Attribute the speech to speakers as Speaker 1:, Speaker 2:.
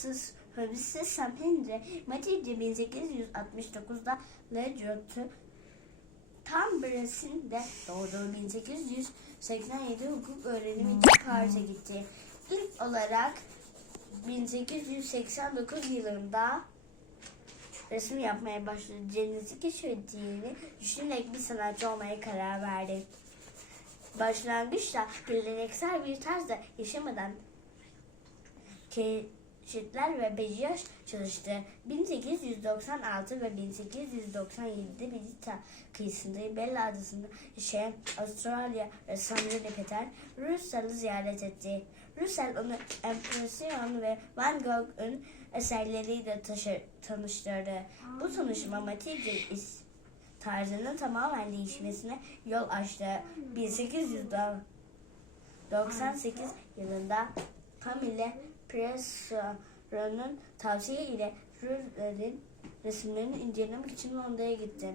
Speaker 1: Fransız hobisi Sam Henry Matisse 1869'da Le tam Brasilya'da doğduğu 1887 hukuk öğrenimi için Paris'e gitti. İlk olarak 1889 yılında resim yapmaya başladı. Cenneti keşfettiğini düşünerek bir sanatçı olmaya karar verdi. Başlangıçta geleneksel bir tarzda yaşamadan keşifler ve beciyaj çalıştı. 1896 ve 1897'de Medita kıyısında Bella Adası'nda yaşayan Avustralya ressamcı Peter Russell'ı ziyaret etti. Russell onu Empresyon ve Van Gogh'un eserleriyle taşı- tanıştırdı. Bu tanışma Matisse is- tarzının tamamen değişmesine yol açtı. 1898 yılında Camille Picasso,'nun tavsiye ile Rural'in resimlerini incelemek için Londra'ya gitti.